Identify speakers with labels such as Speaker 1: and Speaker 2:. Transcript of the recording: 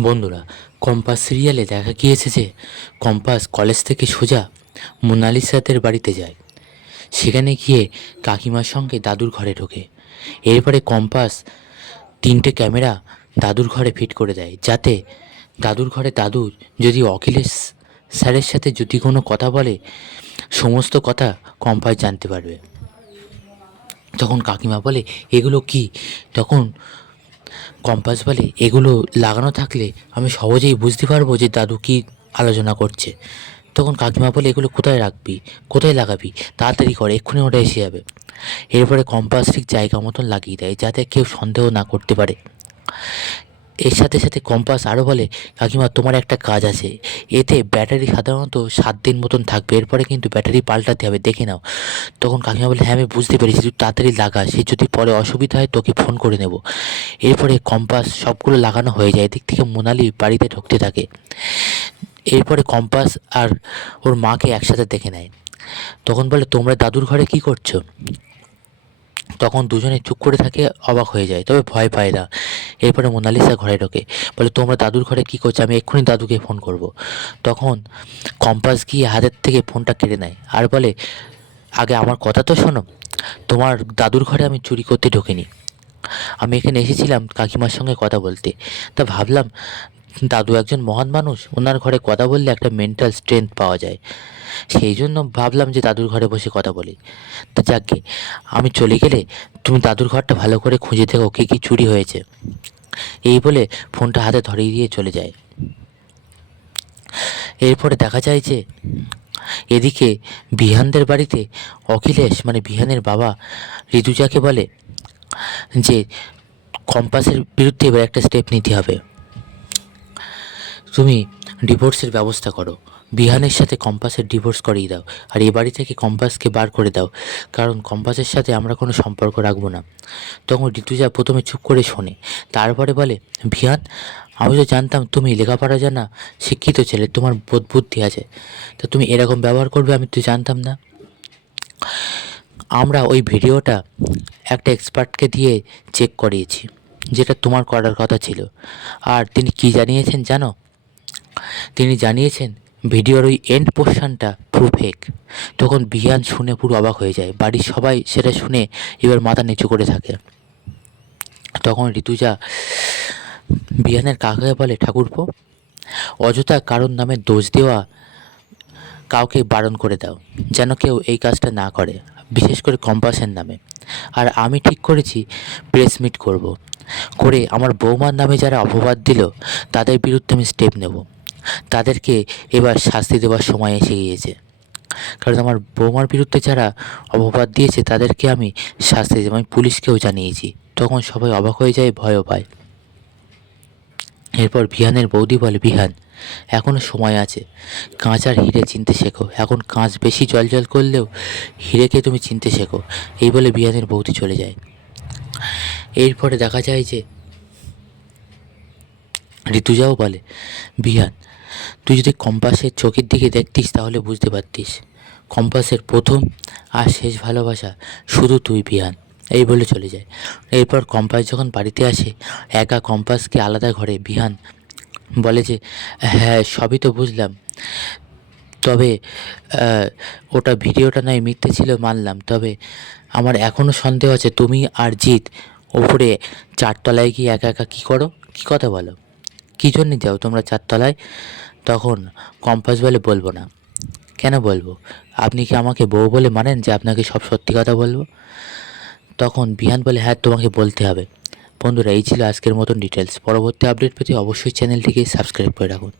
Speaker 1: বন্ধুরা, কম্পাস সিরিয়ালে দেখা গিয়েছে যে, কম্পাস কলেজ থেকে সোজা মোনালিসাদের বাড়িতে যায়। সেখানে গিয়ে কাকিমার সঙ্গে দাদুর ঘরে ঢোকে। এরপরে কম্পাস তিনটে ক্যামেরা দাদুর ঘরে ফিট করে দেয়, যাতে দাদুর ঘরে দাদুর যদি অখিলেশ স্যারের সাথে যদি কোনো কথা বলে, সমস্ত কথা কম্পাস জানতে পারবে। তখন কাকিমা বলে, এগুলো কি? তখন কম্পাস বলে, এগুলো লাগানো থাকলে আমি সহজেই বুঝতে পারব যে দাদু কি আলোচনা করছে। তখন কাকিমা বলে, এগুলো কোথায় রাখবি? কোথায় লাগাবি? তাড়াতাড়ি করে, এক্ষুনি ওটা এসে যাবে। এরপরে কম্পাস ঠিক জায়গা মতন লাগিয়ে দেয়, যাতে কেউ সন্দেহ না করতে পারে। এর সাথে সাথে কম্পাস আরও বলে, কাকিমা, তোমার একটা কাজ আছে। এতে ব্যাটারি সাধারণত সাত দিন মতন থাকবে। এরপরে কিন্তু ব্যাটারি পাল্টাতে হবে। দেখে নাও। তখন কাকিমা বলে হ্যাঁ আমি বুঝতে পেরেছি। তুই তাড়াতাড়ি লাগা। সে যদি পরে অসুবিধা হয়, তোকে ফোন করে নেব। এরপরে কম্পাস সবগুলো লাগানো হয়ে যায়। এদিক থেকে মোনালি বাড়িতে ঢুকতে থাকে। এরপরে কম্পাস আর ওর মাকে একসাথে দেখে নেয়। তখন বলে, তোমরা দাদুর ঘরে কি করছ? তখন দুজনে চুপ করে থাকে, অবাক হয়ে যায়। তবে ভয় পায় না। এরপরে মোনালিসা ঘরে ঢোকে। বলে, তোমরা দাদুর ঘরে কী করছ? আমি এক্ষুনি দাদুকে ফোন করব। তখন কম্পাস গিয়ে হাতের থেকে ফোনটা কেড়ে নেয়। আর বলে, আগে আমার কথা তো শোনো। তোমার দাদুর ঘরে আমি চুরি করতে ঢোকিনি। আমি এখানে এসেছিলাম কাকিমার সঙ্গে কথা বলতে। তা ভাবলাম দাদু একজন মহান মানুষ। ওনার ঘরে কথা বললে একটা মেন্টাল স্ট্রেংথ পাওয়া যায়। সেই জন্য ভাবলাম যে দাদুর ঘরে বসে কথা বলি। তা যাকে আমি চলে গেলে তুমি দাদুর ঘরটা ভালো করে খুঁজে দেখো কী কী চুরি হয়েছে। এই বলে ফোনটা হাতে ধরিয়ে দিয়ে চলে যায়। এরপরে দেখা যায় যে এদিকে বিহানদের বাড়িতে অখিলেশ মানে বিহানের বাবা ঋতুজাকে বলে যে, কম্পাসের বিরুদ্ধে এবার একটা স্টেপ নিতে হবে। তুমি ডিভোর্সের ব্যবস্থা করো। বিহানের সাথে কম্পাসের ডিভোর্স করিয়ে দাও। আর এ বাড়ি থেকে কম্পাসকে বার করে দাও। কারণ কম্পাসের সাথে আমরা কোনো সম্পর্ক রাখব না। তখন ঋতুজা প্রথমে চুপ করে শোনে। তারপরে বলে বিহান আমি তো জানতাম তুমি লেখাপড়া জানা, শিক্ষিত ছেলে, তোমার বোধ বুদ্ধি আছে। তা তুমি এরকম ব্যবহার করবে আমি তো জানতাম না। আমরা ওই ভিডিওটা একটা এক্সপার্টকে দিয়ে চেক করিয়েছি, যেটা তোমার করার কথা ছিল। আর তিনি কি জানিয়েছেন জানো? তিনি জানিয়েছেন, ভিডিওর ওই এন্ড পোর্শনটা পুরো ফেক তখন বিহান শুনে পুরো অবাক হয়ে যায়। বাড়ির সবাই সেটা শুনে এবার মাথা নিচু করে থাকে। তখন ঋতুজা বিহানের কাকাকে বলে, ঠাকুরপো, অযথা কারোর নামে দোষ দেওয়া কাউকে বারণ করে দাও, যেন কেউ এই কাজটা না করে, বিশেষ করে কম্পাসের নামে। আর আমি ঠিক করেছি প্রেস মিট করব। করে আমার বৌমার নামে যারা অপবাদ দিল, তাদের বিরুদ্ধে আমি স্টেপ নেব। তাদেরকে এবার শাস্তি দেওয়ার সময় এসে গিয়েছে। কারণ আমার বৌমার বিরুদ্ধে যারা অপবাদ দিয়েছে, তাদেরকে আমি শাস্তি দেবো। আমি পুলিশকেও জানিয়েছি। তখন সবাই অবাক হয়ে যায়, ভয়ও পায়। এরপর বিহানের বৌদি বলে বিহান এখনও সময় আছে। কাঁচ আর হিরে চিনতে শেখো। এখন কাঁচ বেশি জল জল করলেও হিরেকে তুমি চিনতে শেখো। এই বলে বিহানের বৌদি চলে যায়। এরপরে দেখা যায় যে ঋতুজাও বলে বিহান তুই যদি কম্পাসের চোখের দিকে দেখতিস তাহলে বুঝতে পারতিস। কম্পাসের প্রথম আর শেষ ভালোবাসা শুধু তুই বিহান এই বলে চলে যায়। এরপর কম্পাস যখন বাড়িতে আসে, একা কম্পাসকে আলাদা ঘরে বিহান বলে যে হ্যাঁ সবই তো বুঝলাম। তবে ওটা ভিডিওটা নয়, মিথ্যে ছিল, মানলাম। তবে, আমার এখনও সন্দেহ আছে, তুমি আর জিৎ ওপরে চারতলায় গিয়ে একা একা কী করো? কী কথা বলো? কী জন্যে যাও তোমরা চারতলায়? তখন কম্পাস বলে, বলব না। কেন বলব? আপনি কি আমাকে বউ বলে মানেন যে আপনাকে সব সত্যি কথা বলব? তখন বিহান বলে হ্যাঁ তোমাকে বলতে হবে। বন্ধুরা এই ছিল আজকের মতন ডিটেলস পরবর্তী আপডেট পেতে অবশ্যই চ্যানেলটিকে সাবস্ক্রাইব করে রাখুন।